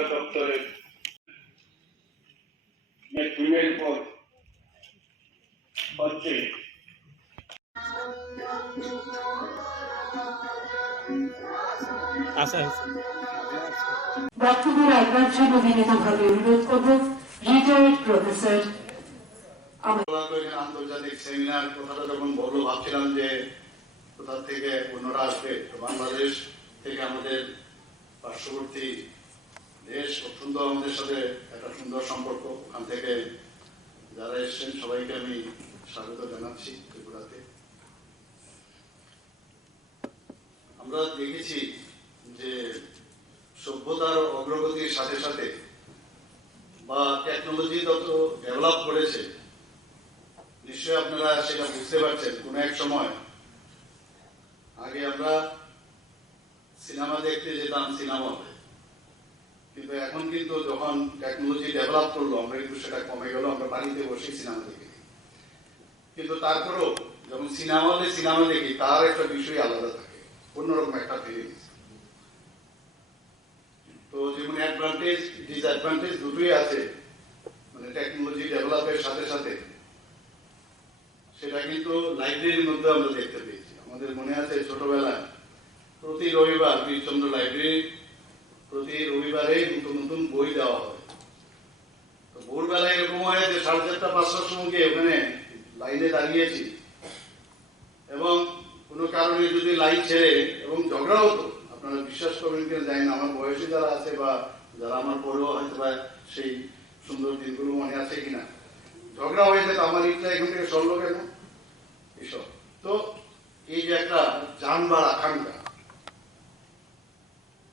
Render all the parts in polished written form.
শিক্ষা দপ্তরের যে ফিমেল বোর্ড হচ্ছে বক্তব্য রাখবার জন্য বিনীতভাবে অনুরোধ করব রিটায়ার্ড প্রফেসর। আন্তর্জাতিক সেমিনার কথাটা যখন বললো ভাবছিলাম যে কোথা থেকে অন্যরা আসবে, তো বাংলাদেশ থেকে আমাদের পার্শ্ববর্তী দেশ অত্যন্ত আমাদের সাথে একটা সুন্দর সম্পর্ক। ওখান থেকে যারা এসছেন সবাইকে আমি স্বাগত জানাচ্ছি ত্রিপুরাতে। আমরা দেখেছি যে সভ্যতার অগ্রগতির সাথে সাথে বা টেকনোলজি যত ডেভেলপ করেছে, নিশ্চয়ই আপনারা সেটা বুঝতে পারছেন। কোন এক সময় আগে আমরা সিনেমা দেখতে যেতাম সিনেমা হলে, কিন্তু এখন কিন্তু যখন টেকনোলজি ডেভেলপ করলো আমরা কিন্তু সেটা কমে গেল, আমরা বাড়িতে বসে সিনেমা দেখি। কিন্তু তারপরেও যখন সিনেমা হলে সিনেমা দেখি তার একটা বিষয় আলাদা থাকে, অন্যরকম একটা ফিলিংস। তো যেমন অ্যাডভান্টেজ ডিসঅ্যাডভান্টেজ দুটোই আছে, মানে টেকনোলজি ডেভেলপের সাথে সাথে সেটা কিন্তু লাইব্রেরির মধ্যে আমরা দেখতে পেয়েছি। আমাদের মনে আছে ছোটবেলায় প্রতি রবিবার বীরচন্দ্র লাইব্রেরি প্রতি রবিবারে নতুন নতুন বই দেওয়া হয়। তো ভোরবেলায় এরকম হয় যে 4:30-5টার সময় গিয়ে ওখানে লাইনে দাঁড়িয়েছি, এবং কোনো কারণে যদি লাইন ছেড়ে এবং ঝগড়া হতো, আপনারা বিশ্বাস করবেন কিনা জানি না, আমার বয়সী যারা আছে বা যারা আমার পরেও হয়তো বা সেই সুন্দর দিনগুলো মনে আছে কিনা, ঝগড়া হয়ে যেত আমার ইচ্ছা এখান থেকে সরলো কেন এসব। তো এই যে একটা জানবার আকাঙ্ক্ষা,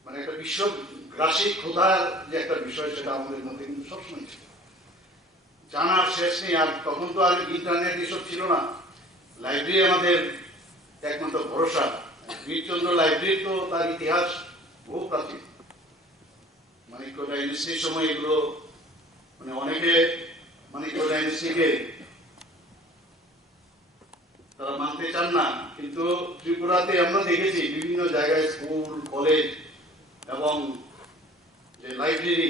মানে একটা বিশ্বগ্রাসী ক্ষুধার যে একটা বিষয়, সেটা আমাদের মধ্যে কিন্তু সবসময় ছিল, জানার শেষ নেই। আর তখন তো আর ইন্টারনেট এসব ছিল না, লাইব্রেরি আমাদের একমাত্র ভরসা। বীরচন্দ্র লাইব্রেরি তো তার ইতিহাস বহু প্রাচীন, মানিক্য ডাইনেস্টির সময় এগুলো, মানে অনেকে মানিক্য ডাইনেস্টিকে তারা মানতে চান না, কিন্তু ত্রিপুরাতে আমরা দেখেছি বিভিন্ন জায়গায় স্কুল কলেজ এবং যে লাইব্রেরি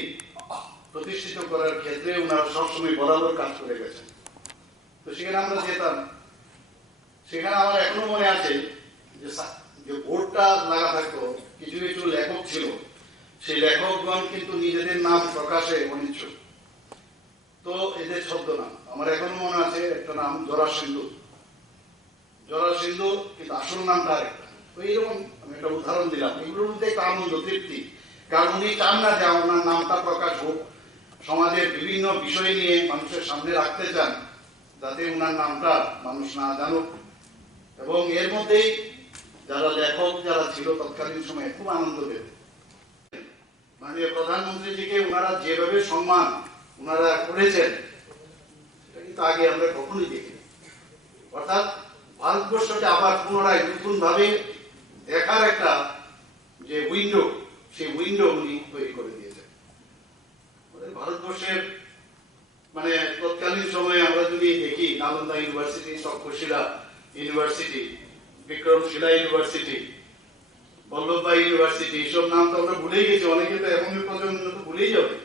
প্রতিষ্ঠিত করার ক্ষেত্রে ওনারা সবসময় বরাবর কাজ করে গেছেন। তো সেখানে আমরা যেতাম, সেখানে আমার এখনো মনে আছে যে বোর্ডটা লাগা থাকতো, কিছু কিছু লেখক ছিল, সেই লেখকগণ কিন্তু নিজেদের নাম প্রকাশে অনিচ্ছুক। তো এদের শব্দ নাম আমার এখনো মনে আছে, একটা নাম জরাসিন্ধু, জরাসিন্ধু, কিন্তু আসল নামটা আরেকটা। তো এইরকম আমি একটা উদাহরণ দিলাম। এগুলোর মধ্যে একটা আনন্দ তৃপ্তি, কারণ উনি চান না যে ওনার নামটা প্রকাশ হোক, সমাজের বিভিন্ন বিষয় নিয়ে মানুষের সামনে রাখতে চান, যাতে ওনার নামটা মানুষ না জানুক। এবং এর মধ্যেই যারা লেখক যারা ছিল তৎকালীন সময়ে খুব আনন্দ পেত। মাননীয় প্রধানমন্ত্রীজিকে ওনারা যেভাবে সম্মান ওনারা করেছেন, সেটা কিন্তু আগে আমরা কখনোই দেখিনি। অর্থাৎ ভারতবর্ষকে আবার পুনরায় নতুন ভাবে দেখার একটা যে উইন্ডো, সেই উইন্ডো উনি তৈরি করে দিয়েছেন। ভারতবর্ষের মানে তৎকালীন সময়ে আমরা যদি দেখি, Nalanda university, Takshashila university, Vikramshila university, Vallabhbhai university, এইসব নাম তো আমরা ভুলেই গেছি, অনেকে তো এখনই প্রজন্ম তো ভুলেই যাবে।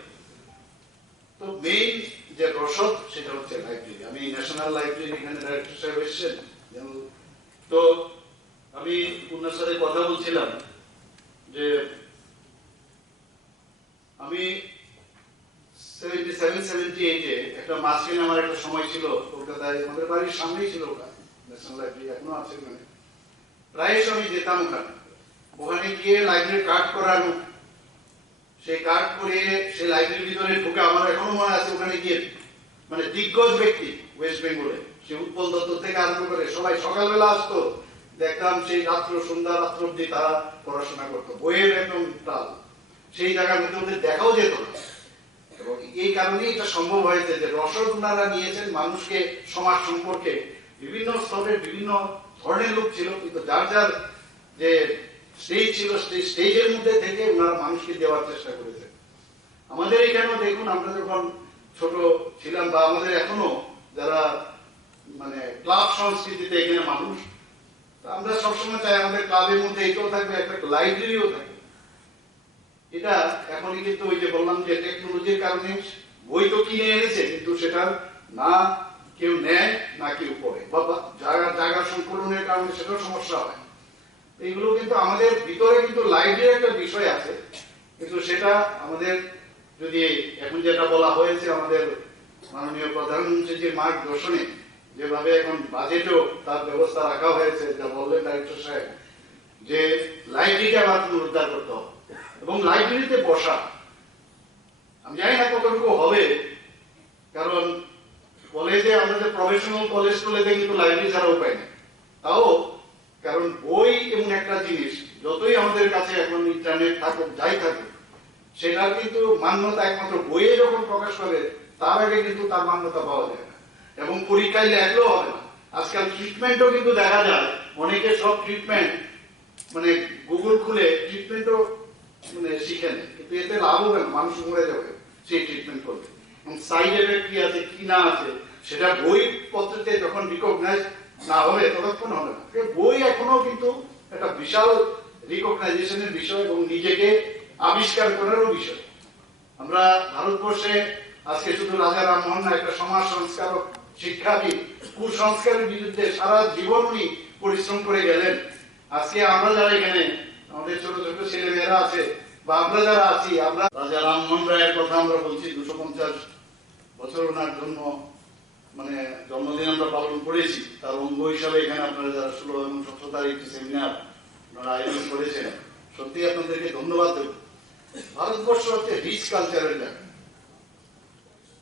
তো মেইন যে রসদ সেটা হচ্ছে লাইব্রেরি। আমি ন্যাশনাল লাইব্রেরি এখানে ডাইরেক্টর সাহেব এসেছেন, তো আমি ওনার সাথে কথা বলছিলাম যে আমি 77-78-এ একটা মাঝখানে আমার একটা সময় ছিল কলকাতায়, আমাদের বাড়ির সামনেই ছিল ওখানে ন্যাশনাল লাইব্রেরি, এখনো আছে ওখানে। প্রায় আমি যেতাম ওখানে গিয়ে লাইব্রেরি কার্ড করানো, সেই কার্ড করে সেই লাইব্রেরির ভিতরে ঢুকে আমার এখনো মনে আছে, ওখানে গিয়ে মানে দিগ্গজ ব্যক্তি ওয়েস্ট বেঙ্গলে, সে উৎপল দত্ত থেকে আরম্ভ করে সবাই সকালবেলা আসতো, দেখতাম সেই রাত্র সন্ধ্যা রাত্র অব্দি তারা পড়াশোনা করতো, বইয়ের একদম তাল, সেই জায়গার মধ্যে দেখাও যেত না। এবং এই কারণেই এটা সম্ভব হয়েছে যে রসদ ওনারা নিয়েছেন, মানুষকে সমাজ সম্পর্কে বিভিন্ন স্তরের বিভিন্ন ধরনের লোক ছিল, কিন্তু যার যার যে স্টেজ ছিল সেই স্টেজের মধ্যে থেকে ওনারা মানুষকে দেওয়ার চেষ্টা করেছেন। আমাদের এখানেও দেখুন, আমরা যখন ছোট ছিলাম বা আমাদের এখনো যারা মানে ক্লাব সংস্কৃতিতে এখানে মানুষ, আমরা সবসময় চাই আমাদের ক্লাবের মধ্যে এটাও থাকবে, একটা লাইব্রেরিও থাকবে। এটা এখনই কিন্তু ওই যে বললাম যে টেকনোলজির কারণে বই তো কিনে এনেছে, কিন্তু সেটা না কেউ নেয় না কেউ পড়ে, বা জায়গার সংকলনের কারণে সেটাও সমস্যা হয়। এইগুলো কিন্তু আমাদের ভিতরে কিন্তু লাইব্রেরির একটা বিষয় আছে, কিন্তু সেটা আমাদের যদি এখন যেটা বলা হয়েছে আমাদের মাননীয় প্রধানমন্ত্রী যে মার্গদর্শনে যেভাবে এখন বাজেটেও তার ব্যবস্থা রাখা হয়েছে, যা বললেন ডাইরেক্টর সাহেব, যে লাইব্রেরিকে আবার পুনরুদ্ধার করতে হবে এবং লাইব্রেরিতে বসা। আমি জানি না কতটুকু হবে, কারণ কলেজে আমাদের প্রফেশনাল কলেজ টলেজে কিন্তু লাইব্রেরি ছাড়া উপায় নেই। তাও কারণ বই এমন একটা জিনিস, যতই আমাদের কাছে এখন ইন্টারনেট থাকুক যাই থাকুক, সেটার কিন্তু মান্যতা একমাত্র বইয়ে যখন প্রকাশ করে তার আগে কিন্তু তার মান্যতা পাওয়া যায় না, এবং পরীক্ষায় লেখলেও হবে না। আজকাল ট্রিটমেন্টও কিন্তু দেখা যায় অনেকে সব ট্রিটমেন্ট মানে গুগল খুলে ট্রিটমেন্টও মানে শিখে নেয়, কিন্তু এতে লাভ হবে না, মানুষ মরে যাবে সেই ট্রিটমেন্ট করবে। এবং সাইড এফেক্ট কি আছে কি না আছে সেটা বই পত্রতে যখন রিকগনাইজ না হবে ততক্ষণ হবে না। বই এখনো কিন্তু একটা বিশাল রিকগনাইজেশনের বিষয় এবং নিজেকে আবিষ্কার করারও বিষয়। আমরা ভারতবর্ষে আজকে শুধু রাজা রামমোহন না, একটা সমাজ সংস্কারক, শিক্ষাবিদ, কুসংস্কারের বিরুদ্ধে সারা জীবন উনি পরিশ্রম করে গেলেন। আজকে আমরা যারা এখানে আমাদের ছোট ছোট ছেলে মেয়েরা আছে বা আমরা যারা আছি, আমরা রাজা রামমোহন রায়ের কথা আমরা বলছি, 250 বছর ওনার জন্ম মানে জন্মদিন আমরা পালন করেছি। তার অঙ্গ হিসাবে এখানে আপনারা যারা 16 এবং 17 তারিখ সেমিনার ওনারা আয়োজন করেছেন, সত্যি আপনাদেরকে ধন্যবাদ দেব। ভারতবর্ষ হচ্ছে রিচ কালচারের জায়গা।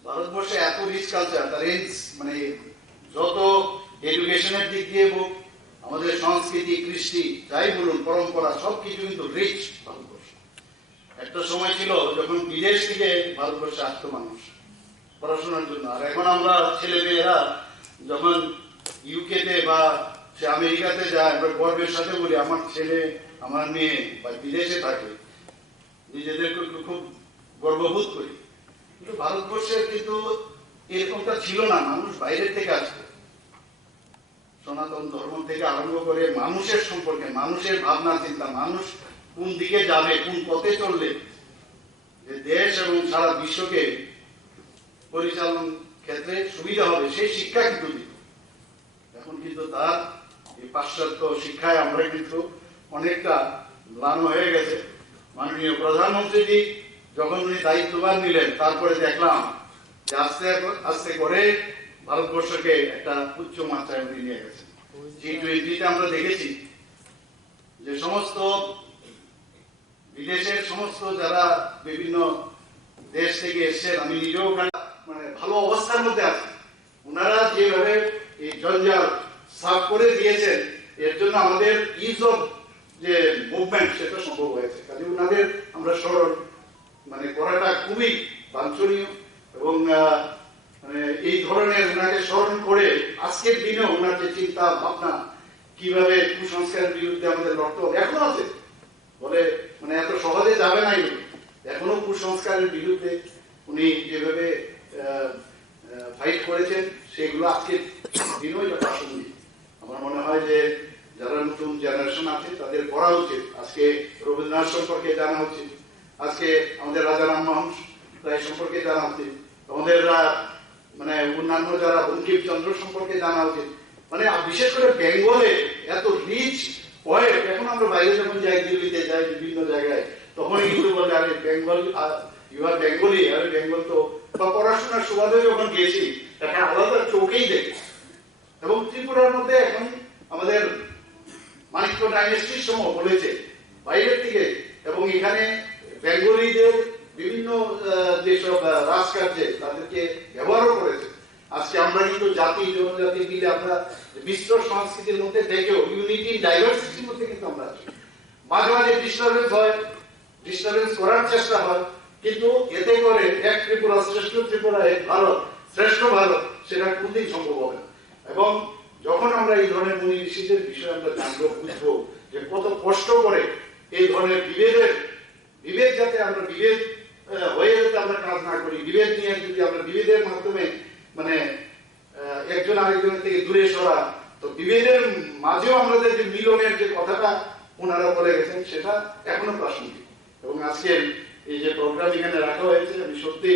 ভারতবর্ষে এত রিচ কালচার, তার রেঞ্জ মানে যত এডুকেশনের দিক দিয়ে হোক, আমাদের সংস্কৃতি, কৃষ্টি যাই বলুন, পরম্পরা সবকিছু কিন্তু রিচ ভারতবর্ষ। একটা সময় ছিল যখন বিদেশ থেকে ভারতবর্ষে আসতো মানুষ পড়াশোনার জন্য, আর এখন আমরা ছেলে মেয়েরা যখন ইউকেতে বা সে আমেরিকাতে যায়, আমরা গর্বের সাথে বলি আমার ছেলে আমার মেয়ে বা বিদেশে থাকে, নিজেদেরকে খুব গর্ববোধ করি। কিন্তু ভারতবর্ষের কিন্তু এরকমটা ছিল না, মানুষ বাইরের থেকে আসতো। সনাতন ধর্ম থেকে আরম্ভ করে মানুষের সম্পর্কে, মানুষের ভাবনা চিন্তা, মানুষ কোন দিকে যাবে, কোন পথে চললে যে দেশ এবং সারা বিশ্বকে পরিচালন ক্ষেত্রে সুবিধা হবে, সেই শিক্ষা কিন্তু দিত। এখন কিন্তু তার এই পাশ্চাত্য শিক্ষায় আমরা কিন্তু অনেকটা ম্লান হয়ে গেছে। মাননীয় প্রধানমন্ত্রী যখন উনি দায়িত্বভার নিলেন, তারপরে দেখলাম যে আস্তে আস্তে করে ভারতবর্ষকে একটা উচ্চ মাত্রায় উনি নিয়ে গেছেন। G20 আমরা দেখেছি যে সমস্ত বিদেশের সমস্ত যারা বিভিন্ন দেশ থেকে এসছেন, আমি নিজেও ওখানে মানে ভালো অবস্থার মধ্যে আছি। ওনারা যেভাবে এই জঞ্জাল সাফ করে দিয়েছেন, এর জন্য আমাদের ইজ অফ যে মুভমেন্ট সেটা সম্ভব হয়েছে। কাজে ওনাদের আমরা স্মরণ মানে করাটা খুবই বাঞ্ছনীয়, এবং মানে এই ধরনের ওনাকে স্মরণ করে আজকের দিনে ওনার যে চিন্তা ভাবনা, কিভাবে কুসংস্কারের বিরুদ্ধে আমাদের লড়তে হবে, এখনো আছে বলে মানে এত সহজে যাবে না। এখনো কুসংস্কারের বিরুদ্ধে উনি যেভাবে ফাইট করেছেন, সেগুলো আজকের দিনও এটা প্রাসঙ্গিক। আমার মনে হয় যে যারা নতুন জেনারেশন আছে তাদের পড়া উচিত, আজকে রবীন্দ্রনাথ সম্পর্কে জানা উচিত, আজকে আমাদের রাজা রামমোহন রায় সম্পর্কে জানা উচিত, আমাদের মানে অন্যান্য যারা বঙ্কিমচন্দ্র সম্পর্কে জানা উচিত। মানে বিশেষ করে বেঙ্গলে এত রিচ পয়েন্ট, এখন আমরা বাইরে যখন যাই, দিল্লিতে যাই, বিভিন্ন জায়গায়, তখনই কিন্তু বলে আরে বেঙ্গল, ইউ আর বেঙ্গলি, আরে বেঙ্গল তো, বা পড়াশোনার সুবাদে যখন গেছি একটা আলাদা চোখেই দেখি। এবং ত্রিপুরার মধ্যে এখন আমাদের মানিক্য ডাইনেস্টির সময় বলেছে বাইরের থেকে, এবং এখানে বেঙ্গলিদের বিভিন্ন যেসব রাজকার্যে তাদেরকে ব্যবহারও করেছে। আজকে আমরা কিন্তু জাতি জনজাতি মিলে আমরা বিশ্ব সংস্কৃতির মধ্যে থেকেও ইউনিটি ডাইভার্সিটির মধ্যে কিন্তু আমরা আছি। মাঝে মাঝে ডিস্টারবেন্স হয়, ডিস্টারবেন্স করার চেষ্টা হয়, কিন্তু এতে করে এক ত্রিপুরা শ্রেষ্ঠ ত্রিপুরা, এক ভারত শ্রেষ্ঠ ভারত, সেটা কোনদিন সম্ভব হবে না। এবং যখন আমরা এই ধরনের মুনি ঋষিদের বিষয়ে আমরা জানবো, বুঝবো যে কত কষ্ট করে এই ধরনের বিভেদ যাতে আমরা বিভেদ হয়ে যাতে আমরা কাজ না করি, বিভেদ নিয়ে যদি আমরা বিভেদের মাধ্যমে মানে একজন আরেকজনের থেকে দূরে সরা, তো বিভেদের মাঝেও আমাদের যে মিলনের যে কথাটা ওনারা বলে গেছেন, সেটা এখনো প্রাসঙ্গিক। এবং আজকের এই যে প্রোগ্রাম এখানে রাখা হয়েছে, আমি সত্যি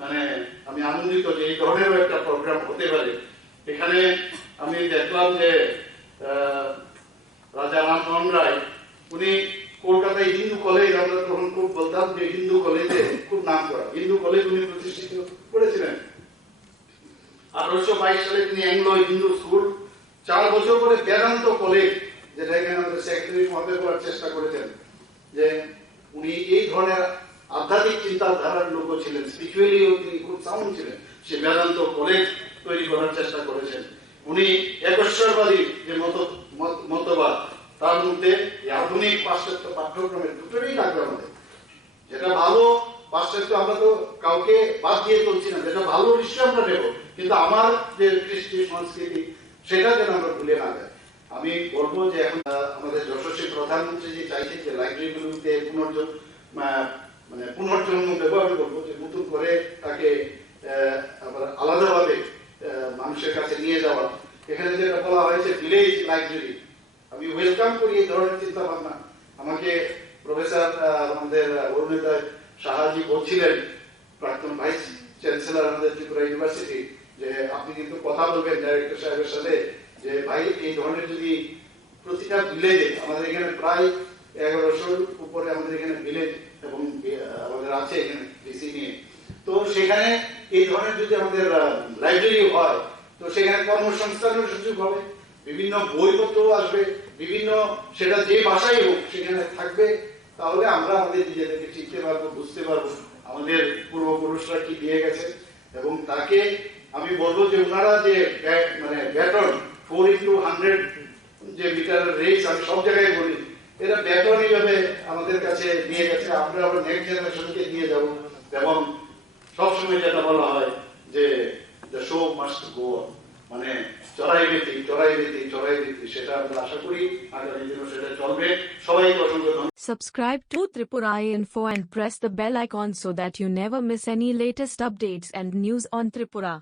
মানে আমি আনন্দিত যে এই ধরনেরও একটা প্রোগ্রাম হতে পারে। এখানে আমি দেখলাম যে রাজা রামমোহন রায় উনি কলকাতায় হিন্দু কলেজ, আমরা তখন খুব বলতাম যে হিন্দু কলেজে খুব নাম করা হিন্দু কলেজ উনি প্রতিষ্ঠিত করেছিলেন। 1822 সালে তিনি অ্যাংলো হিন্দু স্কুল, 4 বছর পরে বেদান্ত কলেজ, যেটা এখানে আমাদের সেক্রেটারি মহোদয় করার চেষ্টা করেছেন, যে উনি এই ধরনের আধ্যাত্মিক চিন্তাধারার লোক ছিলেন, স্পিরিচুয়ালিও তিনি খুব সাউন্ড ছিলেন, সে বেদান্ত কলেজ তৈরি করার চেষ্টা করেছেন। উনি একশ্বরবাদী যে মতবাদ, তার মধ্যে আধুনিক পাশ্চাত্য পাঠ্যক্রমের দুটোই লাগবে আমাদের। যেটা ভালো পাশ্চাত্য আমরা তো কাউকে বাদ দিয়ে চলছি না, যেটা ভালো নিশ্চয় আমরা নেব, কিন্তু আমার যে কৃষ্টি সংস্কৃতি সেটা যেন আমরা ভুলে না যায়। আমি বলবো যে এখন আমাদের যশস্বী প্রধানমন্ত্রী যে চাইছে যে লাইব্রেরিগুলোতে পুনর্জন্ম দেবো, আমি বলবো যে নতুন করে তাকে আবার আলাদাভাবে মানুষের কাছে নিয়ে যাওয়া। এখানে যেটা বলা হয়েছে ভিলেজ লাইব্রেরি, আমি ওয়েলকাম করি এই ধরনের চিন্তা ভাবনা। আমাকে প্রফেসর আমাদের অরুণোদয় সাহাজি বলছিলেন, প্রাক্তন ভাইস চ্যান্সেলর আমাদের ত্রিপুরা ইউনিভার্সিটি, যে আপনি কিন্তু কথা বলবেন ডাইরেক্টর সাহেবের সাথে, যে ভাই এই ধরনের যদি প্রতিটা ভিলেজে, আমাদের এখানে প্রায় 1100 উপরে আমাদের এখানে ভিলেজ এবং আমাদের আছে এখানে ডিসি নিয়ে, তো সেখানে এই ধরনের যদি আমাদের লাইব্রেরি হয়, তো সেখানে কর্মসংস্থানের সুযোগ হবে, বিভিন্ন বইপত্র আসবে, বিভিন্ন সেটা যে ভাষাই হোক সেখানে থাকবে। তাহলে আমরা আমাদের নিজেদেরকে শিখতে পারবো, বুঝতে পারবো আমাদের পূর্বপুরুষরা কি দিয়ে গেছে। এবং তাকে আমি বলবো যে ওনারা যে ব্যাটন 4x100 যে মিটারের রেস আমি সব জায়গায় বলি, এরা ব্যাটন এইভাবে আমাদের কাছে দিয়ে গেছে, আমরা আবার নেক্সট জেনারেশনকে দিয়ে যাব। এবং সবসময় যেটা বলা হয় যে the show must go on, মানে চড়াই বেতি, সেটা আমরা আশা করি আগামী দিনও সেটা চলবে। সবাইকে অসংখ্য ধন্যবাদ। Subscribe to Tripura Info and press the bell icon so that you never miss any latest updates and news on Tripura.